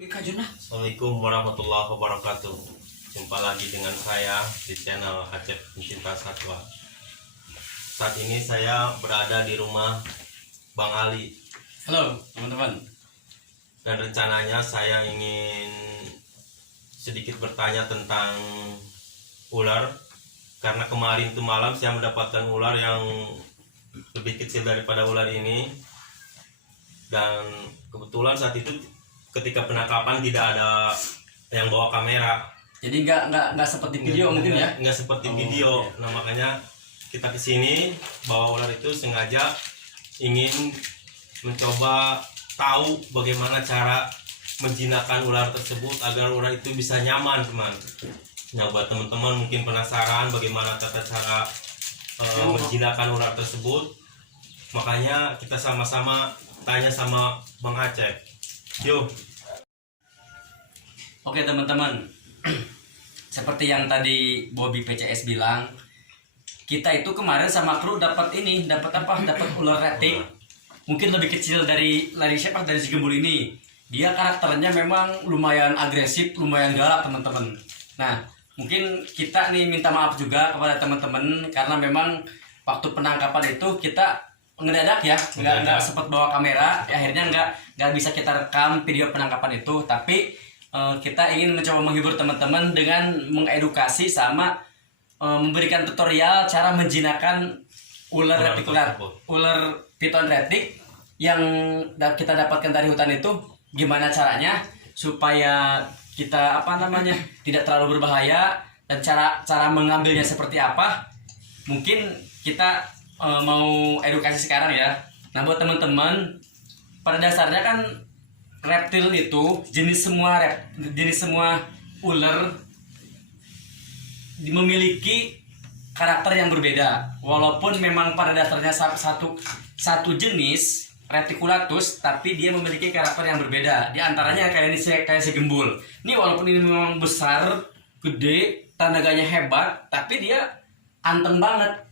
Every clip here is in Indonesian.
Assalamualaikum warahmatullahi wabarakatuh. Jumpa lagi dengan saya di channel Acep Pencinta Satwa. Saat ini saya berada di rumah Bang Ali. Halo teman-teman. Dan rencananya saya ingin sedikit bertanya tentang ular. Karena kemarin tuh malam saya mendapatkan ular yang lebih kecil daripada ular ini. Dan kebetulan saat itu ketika penangkapan tidak ada yang bawa kamera, Jadi nggak seperti video mungkin ya? nggak seperti video. Nah makanya kita kesini bawa ular itu sengaja ingin mencoba tahu bagaimana cara menjinakkan ular tersebut agar ular itu bisa nyaman, teman. Nah buat teman-teman mungkin penasaran bagaimana tata cara menjinakkan ular tersebut, makanya kita sama-sama tanya sama Bang Acep. Yuk. Oke teman-teman, seperti yang tadi Bobby PCS bilang, kita itu kemarin sama kru dapat ular retik, mungkin lebih kecil dari si gembul ini. Dia karakternya memang lumayan agresif, lumayan galak teman-teman. Nah, mungkin kita nih minta maaf juga kepada teman-teman karena memang waktu penangkapan itu kita ngedadak ya, nggak sempat bawa kamera, akhirnya nggak bisa kita rekam video penangkapan itu. Tapi kita ingin mencoba menghibur teman-teman dengan mengedukasi sama memberikan tutorial cara menjinakkan ular piton retik yang kita dapatkan dari hutan itu. Gimana caranya supaya kita tidak terlalu berbahaya, dan cara mengambilnya seperti apa. Mungkin kita mau edukasi sekarang ya. Nah buat teman-teman, pada dasarnya kan reptil itu jenis semua ular memiliki karakter yang berbeda. Walaupun memang pada dasarnya satu jenis Reticulatus, tapi dia memiliki karakter yang berbeda. Di antaranya kayak si gembul. Ini walaupun ini memang besar, gede, tenaganya hebat, tapi dia anteng banget.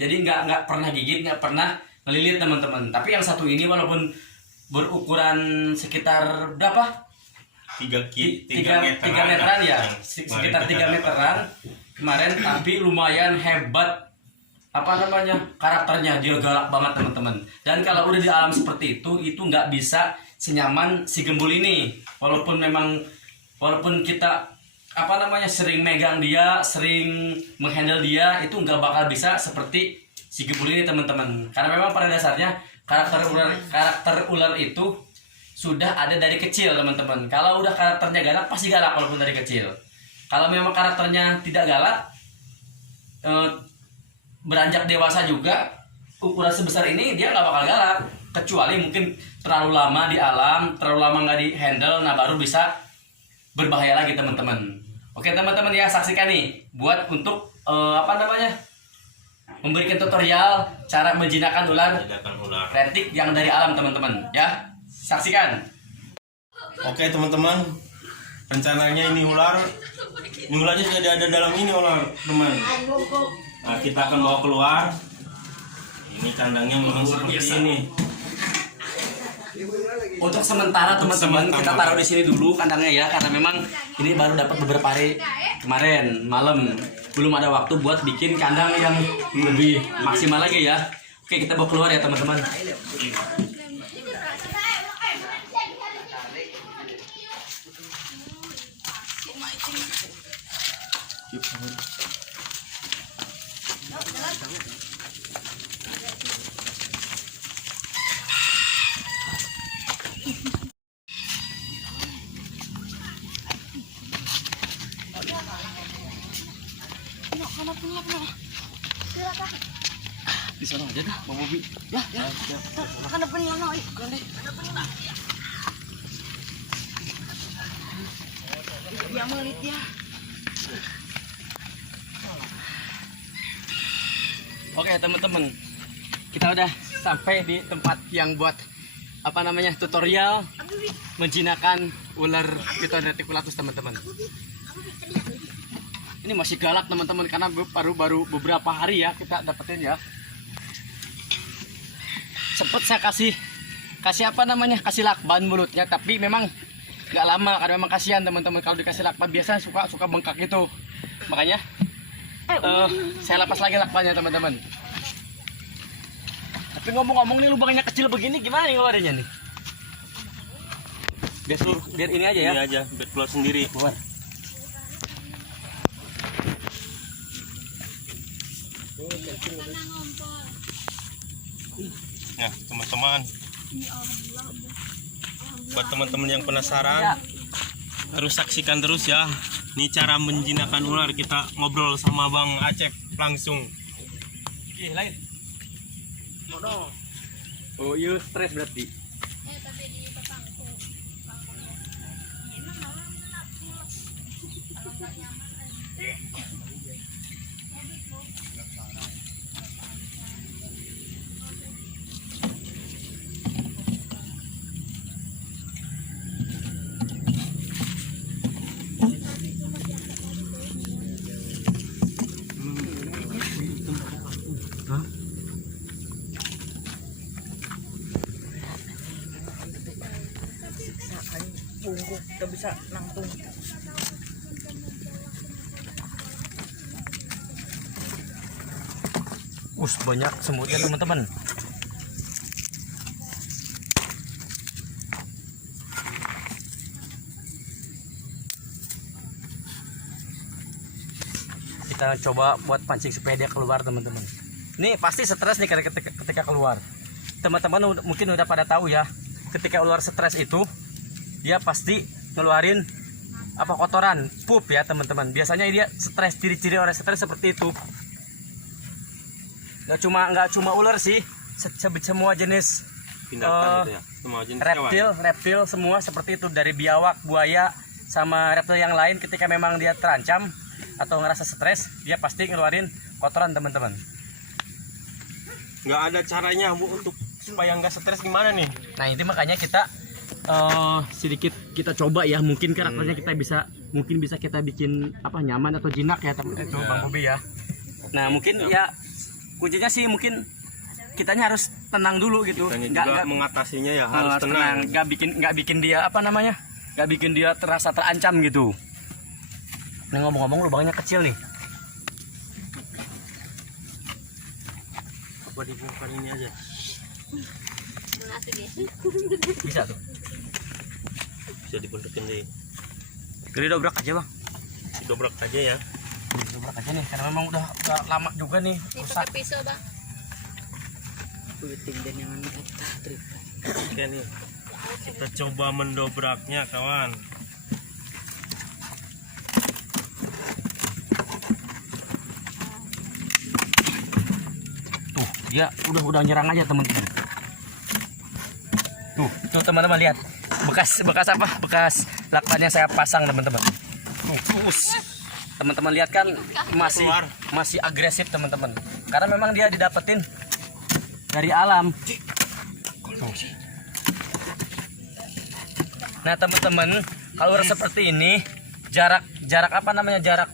Jadi nggak pernah gigit, nggak pernah ngelilit teman-teman. Tapi yang satu ini walaupun berukuran sekitar berapa? 3 meteran ya, sekitar 3 meteran kemarin, tapi lumayan hebat karakternya. Dia galak banget teman-teman. Dan kalau udah di alam seperti itu nggak bisa senyaman si gembul ini. Walaupun kita sering megang dia, sering menghandle dia, itu nggak bakal bisa seperti si gembul ini teman-teman. Karena memang pada dasarnya karakter ular itu sudah ada dari kecil teman-teman. Kalau udah karakternya galak, pasti galak walaupun dari kecil. Kalau memang karakternya tidak galak, beranjak dewasa juga, ukuran sebesar ini dia nggak bakal galak. Kecuali mungkin terlalu lama di alam, terlalu lama nggak di handle, nah baru bisa berbahaya lagi teman-teman. Oke teman-teman ya, saksikan nih untuk memberikan tutorial cara menjinakkan ular retik yang dari alam teman-teman ya. Saksikan. Oke teman-teman, rencananya ini ularnya sudah ada dalam ini ular teman. Nah kita akan bawa keluar. Ini kandangnya memang seperti ini. Untuk sementara teman-teman kita taruh di sini dulu kandangnya ya, karena memang ini baru dapat beberapa hari kemarin malam, belum ada waktu buat bikin kandang yang lebih maksimal lagi ya. Oke, kita bawa keluar ya teman-teman. Di sana aja dah, Bang Bobi. Ya. Makan depan lama, dia melit ya. Oke teman-teman, kita udah sampai di tempat yang buat tutorial menjinakkan ular piton reticulatus teman-teman. Ini masih galak teman-teman karena baru beberapa hari ya kita dapetin ya. Sempet saya kasih lakban mulutnya, tapi memang nggak lama karena memang kasihan teman-teman kalau dikasih lakban biasa suka bengkak gitu. Makanya saya lepas lagi lakbannya teman-teman. Tapi ngomong-ngomong nih lubangnya kecil begini gimana nih ngeluarinnya nih? Biar ini aja ya. Ini aja, biar keluar sendiri. Keluar. Nah, teman-teman, buat teman-teman yang penasaran, harus saksikan terus ya. Ini cara menjinakkan ular, kita ngobrol sama Bang Acep langsung. Oke, lain. Oh, iya stres berarti. Bungkuk kita bisa nangtung. Banyak semutnya teman-teman. Kita coba buat pancing supaya dia keluar teman-teman. Ini pasti stres nih ketika keluar. Teman-teman mungkin udah pada tahu ya. Ketika ular stres itu dia pasti ngeluarin kotoran, pup ya teman-teman. Biasanya dia stres, ciri-ciri orang stres seperti itu. Nggak cuma ular sih, semua jenis Tindakan gitu ya, semua jenis hewan. reptil semua seperti itu, dari biawak, buaya sama reptil yang lain. Ketika memang dia terancam atau ngerasa stres, dia pasti ngeluarin kotoran teman-teman. Nggak ada caranya Bu untuk supaya nggak stres gimana nih? Nah ini makanya kita sedikit kita coba ya, mungkin karakternya kita bisa kita bikin nyaman atau jinak ya itu Bang Bobi ya. Nah mungkin ya kuncinya sih mungkin kitanya harus tenang dulu gitu. Nggak mengatasinya ya harus tenang. Nggak bikin dia nggak bikin dia terasa terancam gitu. Nah ngomong-ngomong lubangnya kecil nih. Apa dibongkar ini aja? Bisa tuh. Bisa dibentukin deh. Jadi dobrak aja Bang. Didobrak aja ya. Dobrak aja nih karena memang udah lama juga nih rusak. Pisau bang. Puting dan yang Oke nih. Kita coba mendobraknya kawan. Tuh dia udah nyerang aja teman-teman. Tuh teman-teman lihat bekas lakban yang saya pasang teman-teman. Teman-teman lihat kan masih agresif teman-teman, karena memang dia didapetin dari alam. Nah teman-teman, kalau seperti ini jarak jarak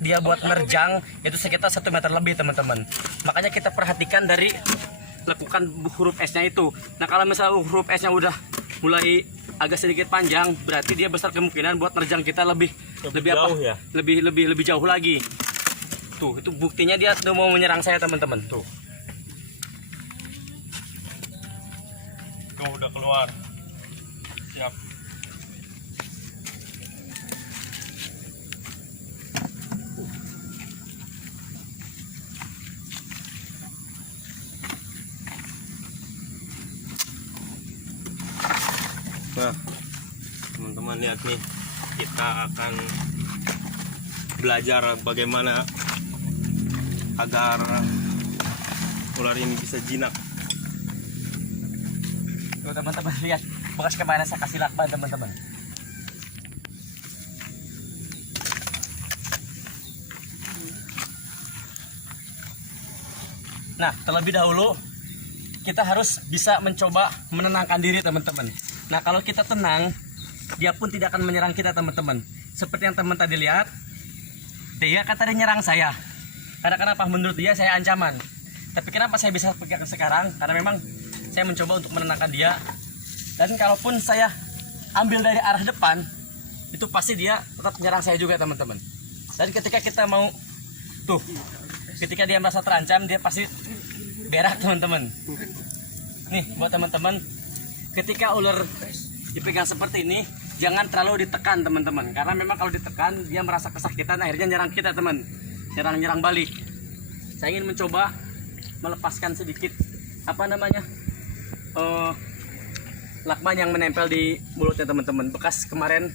dia buat nerjang itu sekitar 1 meter lebih teman-teman. Makanya kita perhatikan dari lekukan huruf S-nya itu. Nah kalau misalnya huruf S-nya udah mulai agak sedikit panjang, berarti dia besar kemungkinan buat nerjang kita lebih jauh ya? lebih jauh lagi. Tuh, itu buktinya dia udah mau menyerang saya teman-teman. Tuh udah keluar. Siap. Nah, teman-teman lihat nih, kita akan belajar bagaimana agar ular ini bisa jinak. Tuh teman-teman lihat bekas kemarin saya kasih lakban teman-teman. Nah terlebih dahulu kita harus bisa mencoba menenangkan diri teman-teman. Nah kalau kita tenang, dia pun tidak akan menyerang kita teman-teman. Seperti yang teman tadi lihat, dia kata dia nyerang saya. Karena kenapa? Menurut dia saya ancaman. Tapi kenapa saya bisa pegang sekarang? Karena memang saya mencoba untuk menenangkan dia. Dan kalaupun saya ambil dari arah depan, itu pasti dia tetap menyerang saya juga teman-teman. Dan ketika kita mau tuh, ketika dia merasa terancam dia pasti berak teman-teman. Nih buat teman-teman, ketika ular dipegang seperti ini jangan terlalu ditekan teman-teman, karena memang kalau ditekan dia merasa kesakitan, akhirnya nyerang kita teman, nyerang balik. Saya ingin mencoba melepaskan sedikit lakban yang menempel di mulutnya teman-teman. Bekas kemarin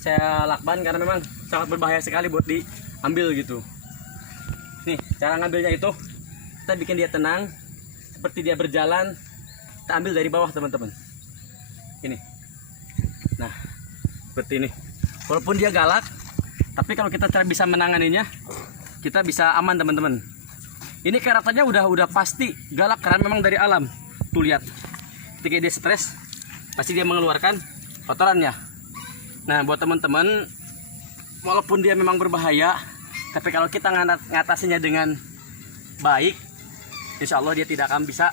saya lakban karena memang sangat berbahaya sekali buat diambil gitu. Nih cara ngambilnya itu kita bikin dia tenang, seperti dia berjalan kita ambil dari bawah teman-teman. Ini, nah seperti ini. Walaupun dia galak, tapi kalau kita bisa menanganinya, kita bisa aman teman-teman. Ini karakternya udah pasti galak karena memang dari alam. Tuh lihat, ketika dia stres pasti dia mengeluarkan kotorannya. Nah buat teman-teman, walaupun dia memang berbahaya, tapi kalau kita ngatasinya dengan baik, insya Allah dia tidak akan bisa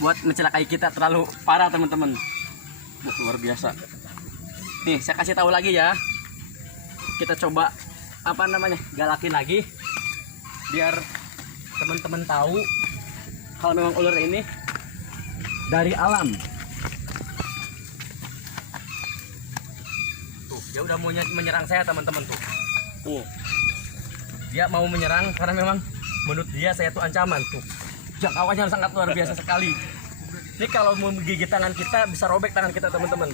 buat mencelakai kita terlalu parah teman-teman. Luar biasa. Nih saya kasih tahu lagi ya, kita coba galakin lagi biar teman-teman tahu kalau memang ular ini dari alam. Tuh dia udah mau menyerang saya teman-teman tuh. Dia mau menyerang karena memang menurut dia saya tuh ancaman tuh. Jangkauannya sangat luar biasa sekali. Ini kalau mau menggigit tangan kita bisa robek tangan kita teman-teman.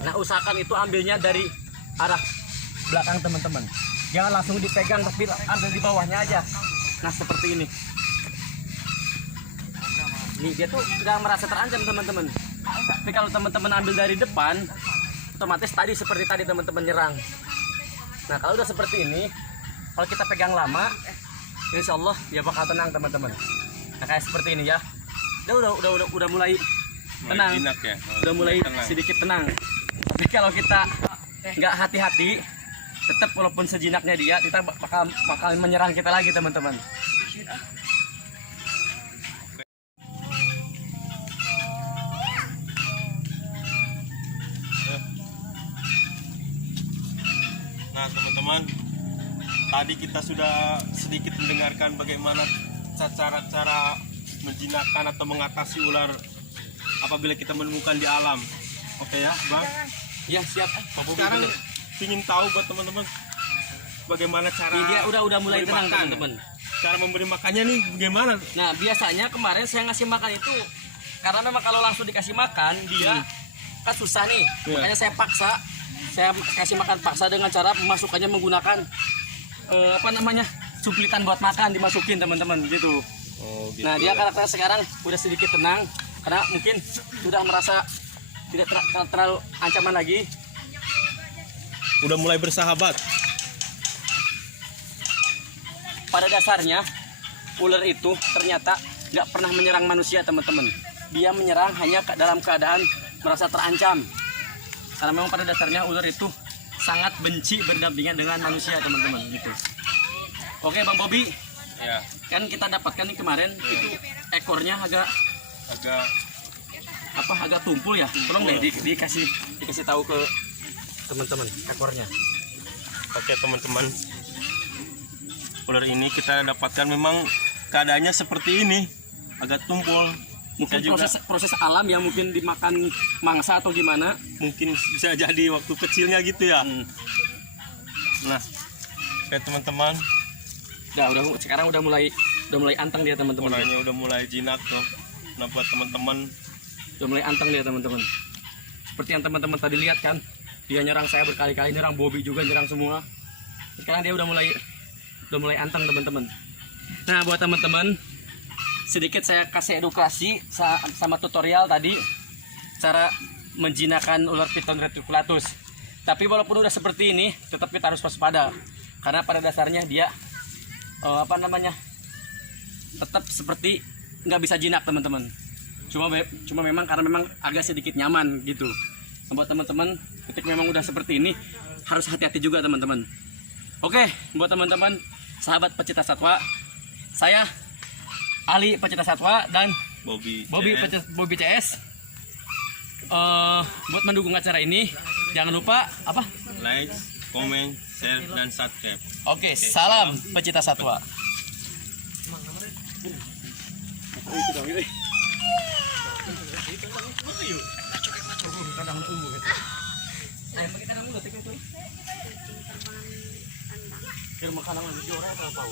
Nah usahakan itu ambilnya dari arah belakang teman-teman. Jangan langsung dipegang tapi ambil di bawahnya aja. Nah seperti ini. Nih dia tuh nggak merasa terancam teman-teman. Tapi kalau teman-teman ambil dari depan, otomatis tadi seperti tadi teman-teman nyerang. Nah kalau udah seperti ini, kalau kita pegang lama, insya Allah dia bakal tenang teman-teman. Nah kayak seperti ini ya. Udah mulai tenang. Ya. Udah mulai sedikit tenang. Tapi kalau kita nggak hati-hati, tetap walaupun sejinaknya dia, kita bakal menyerang kita lagi teman-teman. Nah teman-teman, tadi kita sudah sedikit mendengarkan bagaimana cara menjinakkan atau mengatasi ular apabila kita menemukan di alam. Oke ya Bang? Ya siap. Sekarang ingin tahu buat teman-teman bagaimana cara Dia udah mulai memberi tenang makan. teman-teman. Cara memberi makannya nih bagaimana? Nah biasanya kemarin saya ngasih makan itu karena memang kalau langsung dikasih makan dia kan susah nih. Iya. Makanya saya paksa, saya kasih makan paksa dengan cara memasukkannya menggunakan suplitan buat makan dimasukin teman-teman gitu. Oh, gitu. Nah dia karakter sekarang udah sedikit tenang karena mungkin sudah merasa tidak terlalu ancaman lagi. Udah mulai bersahabat. Pada dasarnya ular itu ternyata nggak pernah menyerang manusia teman-teman. Dia menyerang hanya dalam keadaan merasa terancam. Karena memang pada dasarnya ular itu sangat benci berdampingan dengan manusia teman-teman gitu. Oke Bang Bobi, Ya, kan kita dapatkan nih kemarin itu ekornya agak tumpul ya. Tolong deh dikasih tahu ke teman-teman ekornya. oke teman-teman. Ular ini kita dapatkan memang keadaannya seperti ini, agak tumpul. Mungkin Saya juga proses alam yang mungkin dimakan mangsa atau gimana. mungkin bisa jadi waktu kecilnya gitu ya. Nah, oke teman-teman, Sekarang udah mulai anteng dia teman-teman. ularnya udah mulai jinak tuh. Nah buat teman-teman, Udah mulai anteng dia teman-teman. Seperti yang teman-teman tadi lihat kan, dia nyerang saya berkali-kali, nyerang Bobby juga nyerang semua. Sekarang dia udah mulai anteng teman-teman. Nah buat teman-teman, sedikit saya kasih edukasi sama tutorial tadi cara menjinakkan ular piton reticulatus. Tapi walaupun udah seperti ini, tetap kita harus waspada karena pada dasarnya dia tetap seperti nggak bisa jinak teman-teman. Cuma memang karena memang agak sedikit nyaman gitu. Buat teman-teman, ketika memang udah seperti ini harus hati-hati juga teman-teman. Oke, buat teman-teman sahabat pecinta satwa, saya Ali pecinta satwa dan Bobby Bobby CS. Bobby CS. buat mendukung acara ini jangan lupa apa? Like, comment, share, dan subscribe. Oke, salam pecinta satwa. Makanan lebih juara atau apa?